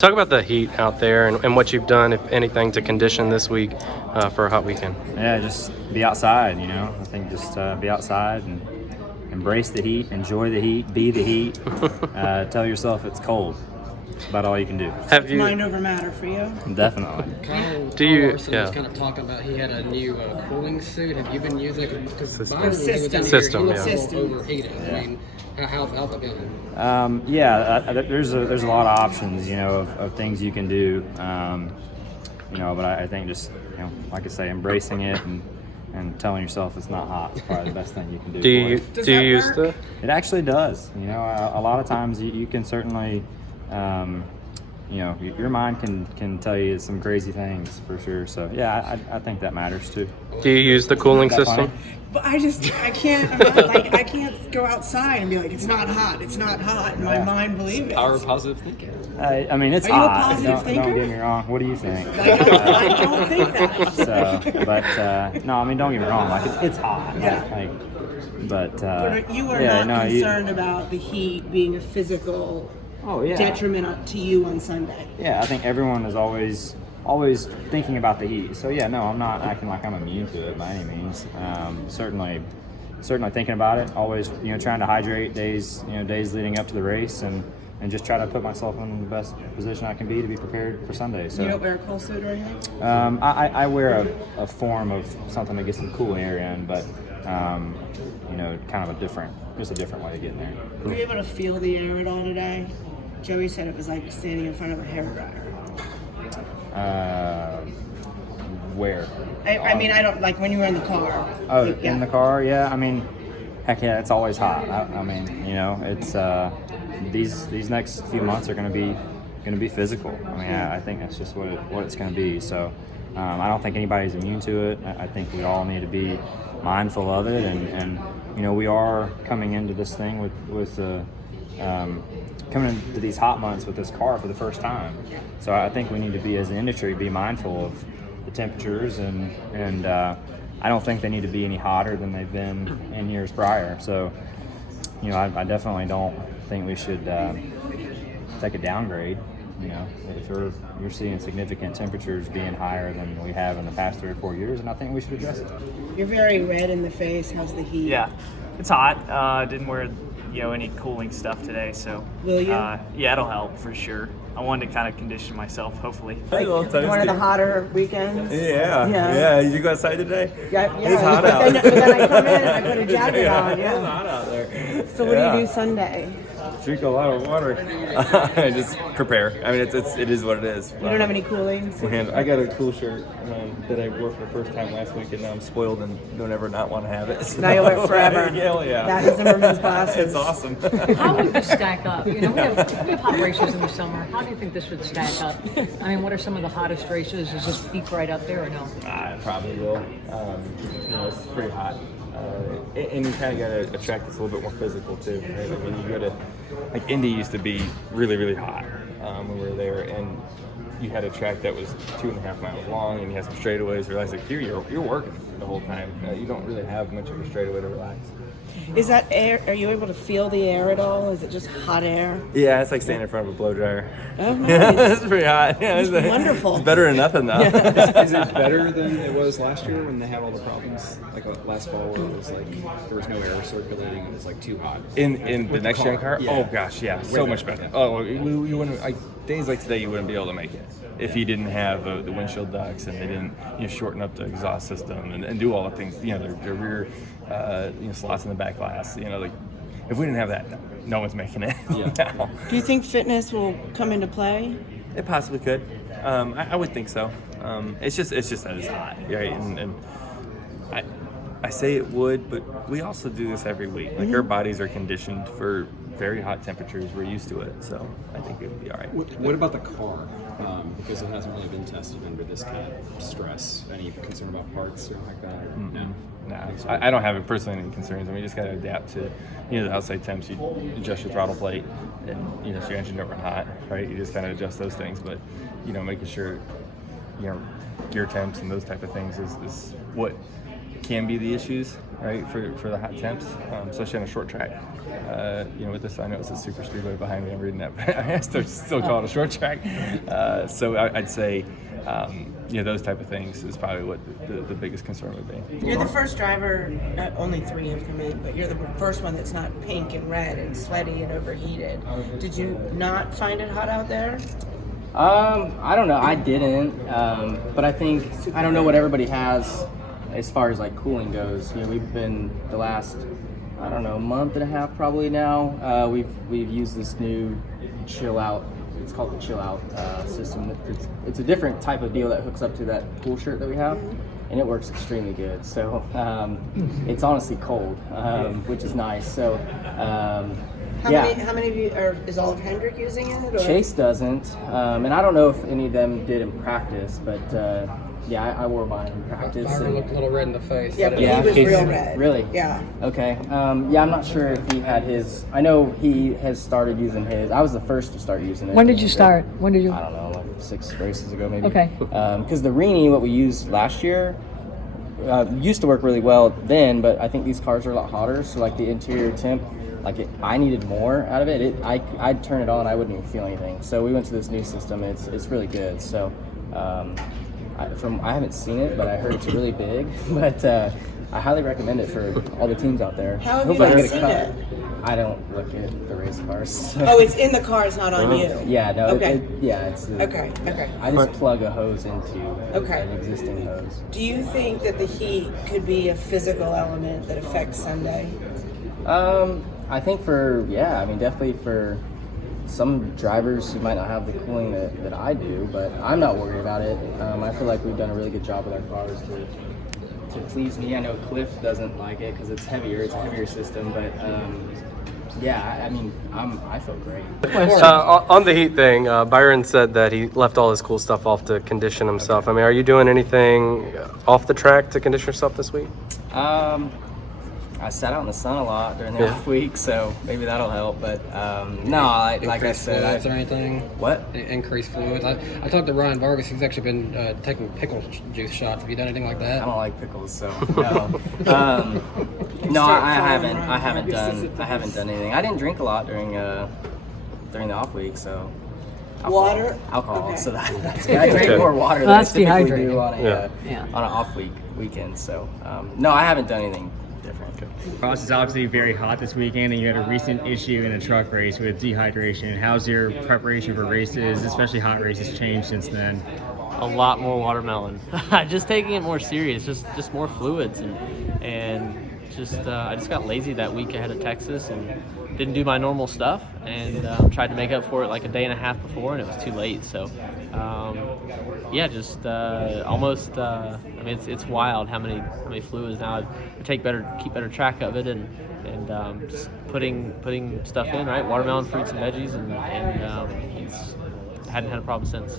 Talk about the heat out there and what you've done, if anything, to condition this week for a hot weekend. Yeah, just be outside, I think just be outside and embrace the heat, enjoy the heat, be the heat. Tell yourself it's cold. That's about all you can do. Have you mind over matter for you? Definitely. Larson was kind of talking about he had a new cooling suit. Have you been using it? Because Byron, when he was down here, he was overheating. Yeah. I mean, how's that going? There's a lot of options, of things you can do. But I think just, like I say, embracing it and telling yourself it's not hot is probably the best thing you can do. Do you use the? It actually does. A lot of times you can certainly, your mind can tell you some crazy things for sure. So yeah, I think that matters too. Do you use the cooling system? But I can't. I'm not, I can't go outside and be like, it's not hot. It's not hot. And my mind believes it. Power of positive thinking. It's Are hot. you a positive thinker? Don't get me wrong. What do you think? I don't think that. Don't get me wrong. Like it's hot. Yeah. But you are not concerned about the heat being a physical detriment to you on Sunday. Yeah, I think everyone is always thinking about the heat. So yeah, no, I'm not acting like I'm immune to it by any means. Certainly thinking about it. Always, trying to hydrate days leading up to the race and just try to put myself in the best position I can be to be prepared for Sunday. So you don't wear a cool suit or anything? I wear a form of something that gets some cool air in, but kind of a different way to get in there. Were you able to feel the air at all today? Joey said it was like standing in front of a hairdryer. Where? I mean, I don't like when you were in the car. Oh, in the car, yeah. I mean, heck yeah, it's always hot. It's these next few months are going to be physical. I think that's just what it's going to be. So I don't think anybody's immune to it. I think we all need to be mindful of it, and we are coming into this thing with coming into these hot months with this car for the first time. So I think we need to be, as an industry, be mindful of the temperatures and I don't think they need to be any hotter than they've been in years prior. So, I definitely don't think we should take a downgrade. If you're seeing significant temperatures being higher than we have in the past 3 or 4 years, and I think we should address it. You're very red in the face. How's the heat? Yeah, it's hot. Didn't wear any cooling stuff today, so will you? Yeah, it'll help for sure. I wanted to kind of condition myself, hopefully. One of the hotter weekends. Yeah. You go outside today? Yeah. It's hot out. But then I come in, I put a jacket on. Yeah. It's hot out there. So what do you do Sunday? Drink a lot of water. Just prepare. It is what it is. You don't have any cooling? I got a cool shirt that I wore for the first time last week, and now I'm spoiled and don't ever not want to have it. So. Now you'll wear it forever. Yeah. That is Zimmerman's glasses. It's awesome. How would this stack up? We have hot races in the summer. How do you think this would stack up? What are some of the hottest races? Is this peak right up there or no? It probably will. It's pretty hot. And you kind of got to attract this a little bit more physical too. Right? You go to, Indy used to be really, really hot when we were there, and you had a track that was 2.5 miles long, and you had some straightaways. Realize here you're working the whole time. You don't really have much of a straightaway to relax. Is that air? Are you able to feel the air at all? Is it just hot air? Yeah, it's like standing in front of a blow dryer. Oh, nice. It's pretty hot. Yeah, it's wonderful. It's better than nothing, though. Is it better than it was last year when they had all the problems, like last fall, where it was like there was no air circulating and it was like too hot? In the next gen car? Yeah. Oh gosh, yeah, so much better. Yeah. Oh, you wouldn't. Days like today, you wouldn't be able to make it if you didn't have the windshield ducts and they didn't shorten up the exhaust system and do all the things. The rear slots in the back glass. If we didn't have that, no one's making it. Yeah. Now. Do you think fitness will come into play? It possibly could. I would think so. It's just that it's hot, right? And I say it would, but we also do this every week. Our bodies are conditioned for very hot temperatures. We're used to it, so I think it would be all right. What about the car? Because it hasn't really been tested under this kind of stress. Any concern about parts or like that? Or no? No, I don't have personally any concerns. You just got to adapt to, the outside temps. You adjust your throttle plate, and so your engine don't run hot, right? You just kind of adjust those things, but making sure, gear temps and those type of things is what can be the issues, right, for the hot temps, especially on a short track. With this, I know it's a super speedway behind me. I'm reading that, but I still call it a short track. So I'd say, those type of things is probably what the biggest concern would be. You're the first driver, only 3 have come in, but you're the first one that's not pink and red and sweaty and overheated. Did you not find it hot out there? I don't know. I didn't, but I think I don't know what everybody has as far as like cooling goes. We've been the last month and a half probably now. We've used this new chill out. It's called the chill out system. It's a different type of deal that hooks up to that cool shirt that we have, and it works extremely good. So it's honestly cold, which is nice. So. How many of you is all of Hendrick using it? Or? Chase doesn't, and I don't know if any of them did in practice, but I wore mine in practice. Byron looked a little red in the face. Yeah, but he was real red. Really? Yeah. Okay. I'm not sure if he had his. I know he has started using his. I was the first to start using it. When did you start? When did you? I don't know, like 6 races ago maybe. Okay. Because the Rini, what we used last year, used to work really well then, but I think these cars are a lot hotter, so like the interior temp. I needed more out of it. I'd turn it on, I wouldn't even feel anything. So we went to this new system. It's really good. So I haven't seen it, but I heard it's really big. But I highly recommend it for all the teams out there. How have you not seen it? I don't look at the race cars. Oh, it's in the car. It's not on you. Yeah, no. Okay. It's Okay. I just plug a hose into Okay. an existing hose. Do you think that the heat could be a physical element that affects Sunday? I think definitely for some drivers who might not have the cooling that I do, but I'm not worried about it. I feel like we've done a really good job with our cars to please me. I know Cliff doesn't like it because it's heavier. It's a heavier system, but I feel great. On the heat thing, Byron said that he left all his cool stuff off to condition himself. Okay. I mean, are you doing anything off the track to condition yourself this week? I sat out in the sun a lot during the off week, so maybe that'll help. But like I said, fluids or anything. What? Increased fluids. I talked to Ryan Vargas. He's actually been taking pickle juice shots. Have you done anything like that? I don't like pickles, so no. No, I haven't done anything. I didn't drink a lot during the off week, so. Alcohol. Okay. So that's good. I drink more water than I typically do on an off weekend. So no, I haven't done anything different. Ross is obviously very hot this weekend, and you had a recent issue in a truck race with dehydration. How's your preparation for races, especially hot races, changed since then? A lot more watermelon. Just taking it more serious, just more fluids, and I just got lazy that week ahead of Texas and didn't do my normal stuff, and tried to make up for it like a day and a half before, and it was too late. So almost. It's wild how many fluids now. I keep better track of it, and just putting stuff in, right. Watermelon, fruits, and veggies, and hadn't had a problem since.